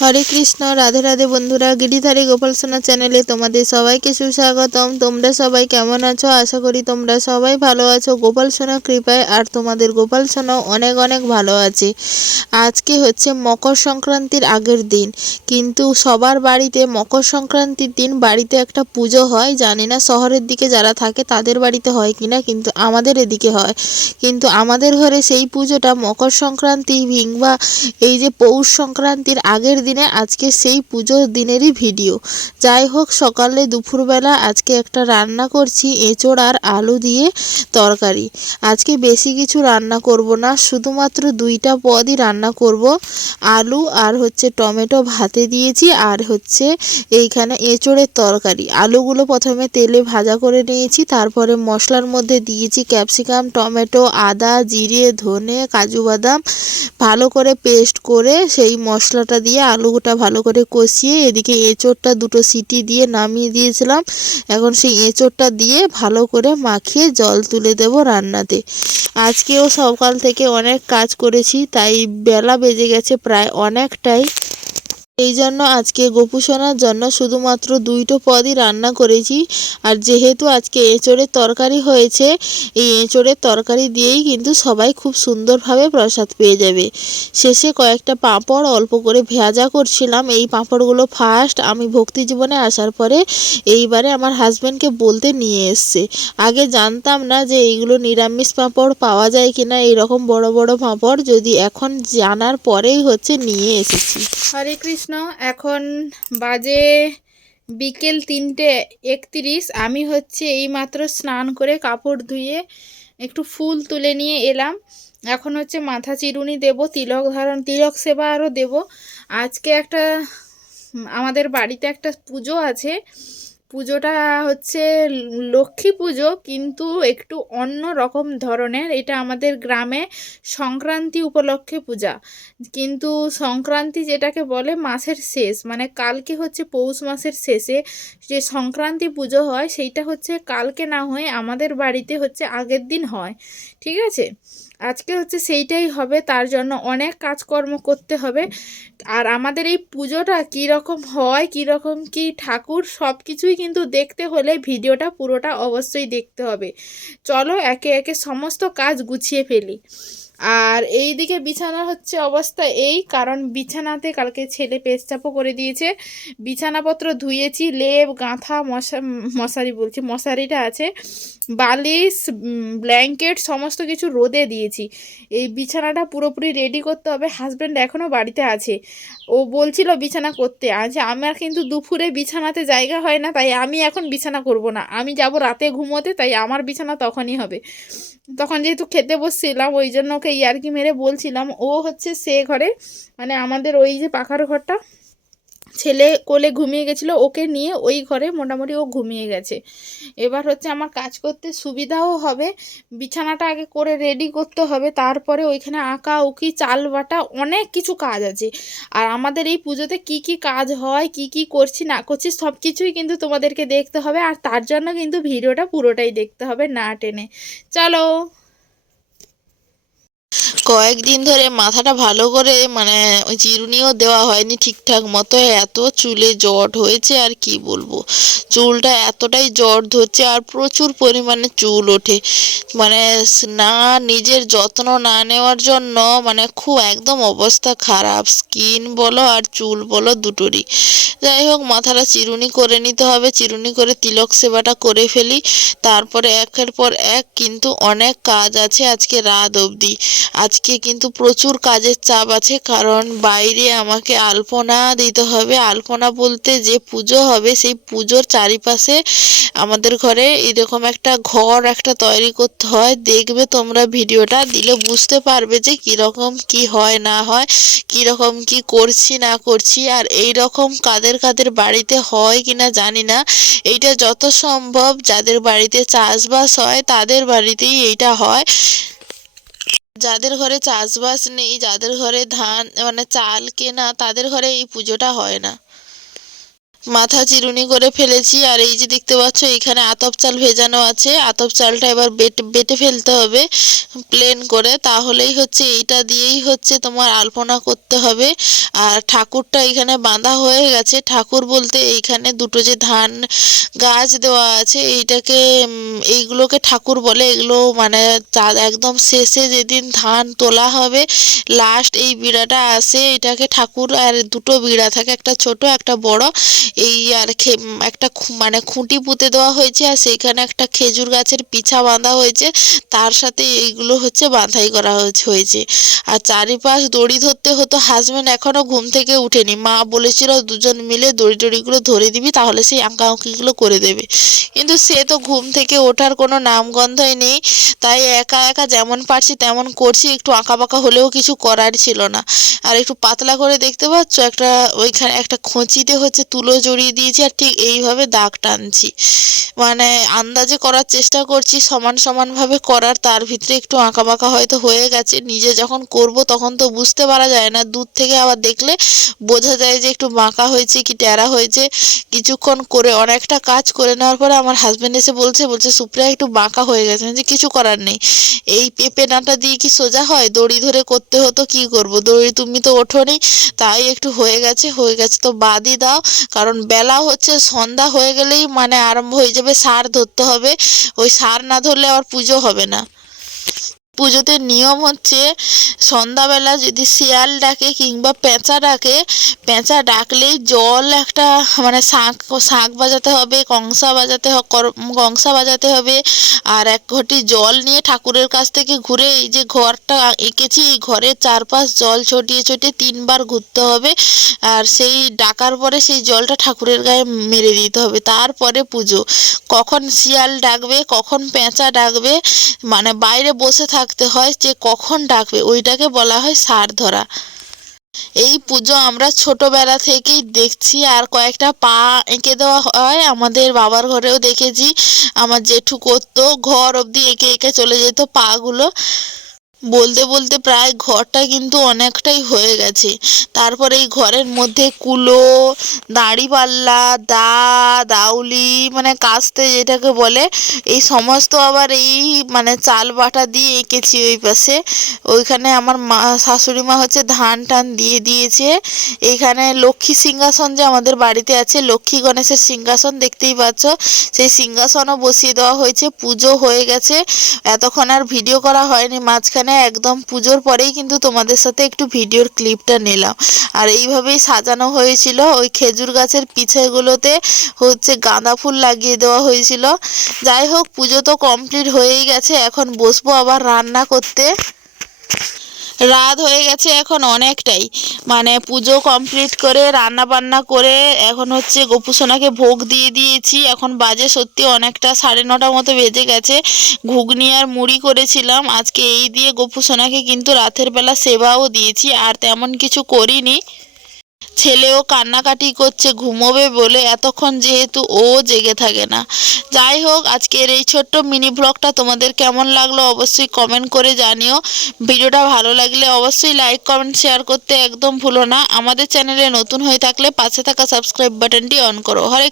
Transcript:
হরে কৃষ্ণ, রাধে রাধে বন্ধুরা, গিরিধারী গোপাল সোনা চ্যানেলে তোমাদের সবাইকে সুস্বাগতম। তোমরা সবাই কেমন আছো? আশা করি তোমরা সবাই ভালো আছো গোপাল সোনা কৃপায়। আর তোমাদের গোপাল সোনাও অনেক অনেক ভালো আছে। আজকে হচ্ছে মকর সংক্রান্তির আগের দিন, কিন্তু সবার বাড়িতে মকর সংক্রান্তির দিন বাড়িতে একটা পুজো হয়। জানি না শহরের দিকে যারা থাকে তাদের বাড়িতে হয় কিনা, কিন্তু আমাদের এদিকে হয়। কিন্তু আমাদের ঘরে সেই পুজোটা মকর সংক্রান্তি কিংবা এই যে পৌষ সংক্রান্তির আগের দিনে আজকে সেই পুজোর দিনেরই ভিডিও। যাই হোক, সকালে দুপুরবেলা আজকে একটা রান্না করছি এঁচোড় আর আলু দিয়ে তরকারি। আজকে বেশি কিছু রান্না করব না, শুধুমাত্র দুইটা পদই রান্না করব। আলু আর হচ্ছে টমেটো ভাতে দিয়েছি, আর হচ্ছে এইখানে এঁচোড়ের তরকারি। আলুগুলো প্রথমে তেলে ভাজা করে নিয়েছি, তারপরে মশলার মধ্যে দিয়েছি ক্যাপসিকাম, টমেটো, আদা, জিরে, ধনে, কাজু বাদাম ভালো করে পেস্ট করে সেই মশলাটা দিয়ে আলুটা ভালো করে কষিয়ে এদিকে এঁচোড়টা দুটো সিটি দিয়ে নামিয়ে দিয়েছিলাম। এখন সেই এঁচোড়টা দিয়ে ভালো করে মাখিয়ে জল তুলে দেব রান্নাতে। আজকেও সকাল থেকে অনেক কাজ করেছি, তাই বেলা বেজে গেছে প্রায় অনেকটাই। এই জন্য আজকে গোপু সোনার জন্য শুধুমাত্র দুইটো পদই রান্না করেছি। আর যেহেতু আজকে এঁচোড়ের তরকারি হয়েছে, এই এঁচোড়ের তরকারি দিয়েই কিন্তু সবাই খুব সুন্দরভাবে প্রসাদ পেয়ে যাবে। শেষে কয়েকটা পাঁপড় অল্প করে ভাজা করছিলাম। এই পাঁপড়গুলো ফার্স্ট আমি ভক্তি জীবনে আসার পরে এইবারে আমার হাজব্যান্ডকে বলতে নিয়ে এসছে। আগে জানতাম না যে এইগুলো নিরামিষ পাঁপড় পাওয়া যায় কিনা, এইরকম বড় বড় পাঁপড়, যদি এখন জানার পরেই হচ্ছে নিয়ে এসেছি। হরে কৃষ্ণ। এখন বাজে বিকেল 3:31। আমি হচ্ছে এইমাত্র স্নান করে কাপড় ধুয়ে একটু ফুল তুলে নিয়ে এলাম। এখন হচ্ছে মাথা চিরুনি দেব, তিলক সেবা আরও দেব। আজকে একটা আমাদের বাড়িতে একটা পুজো আছে। পুজোটা হচ্ছে লক্ষ্মী পুজো, কিন্তু একটু অন্য রকম ধরনের। এটা আমাদের গ্রামে সংক্রান্তি উপলক্ষে পূজা। কিন্তু সংক্রান্তি যেটাকে বলে মাসের শেষ, মানে কালকে হচ্ছে পৌষ মাসের শেষে যে সংক্রান্তি পুজো হয়, সেইটা হচ্ছে কালকে না হয়ে আমাদের বাড়িতে হচ্ছে আগের দিন হয়। ঠিক আছে, আজকে হচ্ছে সেইটাই হবে, তার জন্য অনেক কাজকর্ম করতে হবে। আর আমাদের এই পুজোটা কীরকম হয়, কীরকম কী ঠাকুর, সব কিছুই কিন্তু দেখতে হলে ভিডিওটা পুরোটা অবশ্যই দেখতে হবে। চলো একে একে সমস্ত কাজ গুছিয়ে ফেলি। আর এই দিকে বিছানা হচ্ছে অবস্থা এই, কারণ বিছানাতে কালকে ছেলে পেচ্ছাপও করে দিয়েছে। বিছানাপত্র ধুয়েছি, লেপ গাঁথা মশারি বলছি, মশারিটা আছে, বালিশ, ব্ল্যাঙ্কেট সমস্ত কিছু রোদে দিয়েছি। এই বিছানাটা পুরোপুরি রেডি করতে হবে। হাজব্যান্ড এখনও বাড়িতে আছে, ও বলছিল বিছানা করতে। আজ আমার কিন্তু দুপুরে বিছানাতে জায়গা হয় না, তাই আমি এখন বিছানা করব না। আমি যাব রাতে ঘুমোতে, তাই আমার বিছানা তখনই হবে। তখন যেহেতু খেতে বসছিলাম, ওই জন্য ওকে ইয়ার্কি মেরে বলছিলাম। ও হচ্ছে সে ঘরে, মানে আমাদের ওই যে পাখার ঘরটা, ছেলে কোলে ঘুমিয়ে গেছিলো, ওকে নিয়ে ওই ঘরে মোটামুটি ও ঘুমিয়ে গেছে। এবার হচ্ছে আমার কাজ করতে সুবিধাও হবে। বিছানাটা আগে করে রেডি করতে হবে, তারপরে ওইখানে আঁকা উকি, চাল বাটা, অনেক কিছু কাজ আছে। আর আমাদের এই পুজোতে কি কি কাজ হয়, কি কি করছি না করছি, সব কিছুই কিন্তু তোমাদেরকে দেখতে হবে। আর তার জন্য কিন্তু ভিডিওটা পুরোটাই দেখতে হবে, না টেনে। চলো। কয়েকদিন ধরে মাথাটা ভালো করে মানে ওই চিরুনিও দেওয়া হয়নি ঠিকঠাক মতো, এত চুলে জট হয়েছে আর কি বলবো। চুলটা এতটাই জট ধরছে আর প্রচুর পরিমাণে চুল ওঠে, মানে না নিজের যত্ন না নেওয়ার জন্য মানে খুব একদম অবস্থা খারাপ, স্কিন বলো আর চুল বলো দুটোরই। যাই হোক, মাথাটা চিরুনি করে নিতে হবে, চিরুনি করে তিলক সেবাটা করে ফেলি, তারপরে একের পর এক কিন্তু অনেক কাজ আছে আজকে রাত অবধি। আজকে কিন্তু প্রচুর কাজের চাপ আছে, কারণ বাইরে আমাকে আলপনা দিতে হবে। আলপনা বলতে যে পুজো হবে সেই পুজোর চারিপাশে আমাদের ঘরে এরকম একটা ঘর একটা তৈরি করতে হয়। দেখবে তোমরা ভিডিওটা, দিলে বুঝতে পারবে যে কীরকম কি হয় না হয়, কীরকম কি করছি না করছি। আর এই রকম কাদের কাদের বাড়িতে হয় কিনা জানি না। এইটা যত সম্ভব যাদের বাড়িতে চাষবাস হয় তাদের বাড়িতেই এইটা হয়। যাদের ঘরে চাষবাস নেই, যাদের ঘরে ধান মানে চাল কেনা, তাদের ঘরে এই পুজোটা হয় না। মাথা চিরুনি করে ফেলেছি। আর এই যে দেখতে পাচ্ছ এখানে আতপ চাল ভেজানো আছে, আতপ চালটা এবার বেটে ফেলতে হবে প্লেন করে, তাহলেই হচ্ছে এইটা দিয়েই হচ্ছে তোমার আলপনা করতে হবে। আর ঠাকুরটা এখানে বাঁধা হয়ে গেছে। ঠাকুর বলতে এইখানে দুটো যে ধান গাছ দেওয়া আছে এইটাকে এইগুলোকে ঠাকুর বলে। এগুলো মানে একদম শেষে যেদিন ধান তোলা হবে লাস্ট এই বিড়াটা আসে, এটাকে ঠাকুর, আর দুটো বিড়া থাকে, একটা ছোট একটা বড়। এই আর একটা মানে খুঁটি পুঁতে দেওয়া হয়েছে, আর সেইখানে একটা খেজুর গাছের পিছা বাঁধা হয়েছে, তার সাথে এইগুলো হচ্ছে বাঁধাই করা হয়েছে। আর চারিপাশ দড়ি ধরতে হতো। হাজব্যান্ড এখনো ঘুম থেকে উঠেনি, মা বলেছিল দুজন মিলে দড়ি টড়িগুলো ধরে দিবি তাহলে সেই আঁকাআঁকিগুলো করে দেবে, কিন্তু সে তো ঘুম থেকে ওঠার কোনো নামগন্ধই নেই। তাই একা একা যেমন পারছি তেমন করছি, একটু আঁকাবাঁকা হলেও কিছু করার ছিল না। আর একটু পাতলা করে দেখতে পাচ্ছ একটা ওইখানে একটা খোঁচিতে হচ্ছে তুলো জড়িয়ে দিয়েছি, আর ঠিক এইভাবে দাগ টানছি, মানে আন্দাজে করার চেষ্টা করছি সমান সমানভাবে করার। তার ভিতরে একটু আঁকাবাঁকা হয়তো হয়ে গেছে, নিজে যখন করব তখন তো বুঝতে পারা যায় না, দূর থেকে আবার দেখলে বোঝা যায় যে একটু বাঁকা হয়েছে কি ট্যারা হয়েছে। কিছুক্ষণ করে অনেকটা কাজ করে নেওয়ার পরে আমার হাজব্যান্ড এসে বলছে সুপ্রিয়া একটু বাঁকা হয়ে গেছে। যে কিছু করার নেই, এই পেঁপে ডাঁটা দিয়ে কি সোজা হয়, দড়ি ধরে করতে হতো, কি করব, দড়ি তুমি তো ওঠোনি, তাই একটু হয়ে গেছে তো বাদই দাও। কারণ বেলা হচ্ছে, সন্ধ্যা হয়ে গেলেই মানে আরম্ভ হয়ে যাবে, সার ধরতে হবে, ওই সার না ধরলে আবার পুজো হবে না। পুজোতে নিয়ম হচ্ছে সন্ধ্যাবেলা যদি শিয়াল ডাকে কিংবা পেঁচা ডাকে, পেঁচা ডাকলেই জল একটা মানে শাঁখ বাজাতে হবে, কংসা বাজাতে হবে, আর এক ঘটি জল নিয়ে ঠাকুরের কাছ থেকে ঘুরে এই যে ঘরটা এঁকেছি এই ঘরের চারপাশ জল ছটিয়ে ছটিয়ে 3বার ঘুরতে হবে। আর সেই ডাকার পরে সেই জলটা ঠাকুরের গায়ে মেরে দিতে হবে, তারপরে পুজো। কখন শিয়াল ডাকবে কখন পেঁচা ডাকবে মানে বাইরে বসে থাকতে হয়, যে কখন ডাকবে ওইটাকে বলা হয় সার ধরা। এই পুজো আমরা ছোটবেলা থেকেই দেখছি, আর কয়েকটা পা এঁকে দেওয়া হয়, আমাদের বাবার ঘরেও দেখেছি, আমার জেঠু করতো, ঘর অবধি এঁকে এঁকে চলে যেত পাগুলো। বলতে বলতে প্রায় ঘরটা কিন্তু অনেকটাই হয়ে গেছে। তারপরে এই ঘরের মধ্যে কুলো, দাঁড়িপাল্লা, দাউলি মানে কাস্তে যেটাকে বলে, এই সমস্ত আবার এই মানে চাল বাটা দিয়ে এঁকেছি ওই পাশে। ওইখানে আমার মা শাশুড়ি মা হচ্ছে ধান টান দিয়ে দিয়েছে। এইখানে লক্ষ্মী সিংহাসন যে আমাদের বাড়িতে আছে, লক্ষ্মী গণেশের সিংহাসন দেখতেই পাচ্ছ, সেই সিংহাসনও বসিয়ে দেওয়া হয়েছে। পুজো হয়ে গেছে, এতক্ষণ আর ভিডিও করা হয়নি মাঝখানে, একদম পুজোর পরেই কিন্তু তোমাদের সাথে একটু ভিডিওর ক্লিপটা নিলাম। আর এইভাবেই সাজানো হয়েছিল, ওই খেজুর গাছের পিছেগুলোতে হচ্ছে গাঁদা ফুল লাগিয়ে দেওয়া হয়েছিল। যাই হোক, পুজো তো কমপ্লিট হয়েই গেছে, এখন বসবো আবার রান্না করতে। রাত হয়ে গেছে এখন অনেকটাই, মানে পুজো কমপ্লিট করে রান্না বান্না করে এখন হচ্ছে গোপুসোনাকে ভোগ দিয়ে দিয়েছি। এখন বাজে সত্যি অনেকটা, 9:30 মতো বেজে গেছে। ঘুগনি আর মুড়ি করেছিলাম আজকে, এই দিয়ে গোপুসোনাকে কিন্তু রাতের বেলা সেবাও দিয়েছি, আর তেমন কিছু করিনি। ছেলেও কান্নাকাটি করছে ঘুমোবে বলে, এতক্ষণ যেহেতু ও জেগে থাকে না। যাই হোক, আজকের এই ছোট্ট মিনি ব্লগটা তোমাদের কেমন লাগলো অবশ্যই কমেন্ট করে জানিও। ভিডিওটা ভালো লাগলে অবশ্যই লাইক কমেন্ট শেয়ার করতে একদম ভুলো না। আমাদের চ্যানেলে নতুন হয়ে থাকলে পাশে থাকা সাবস্ক্রাইব বাটনটি অন করো। হরে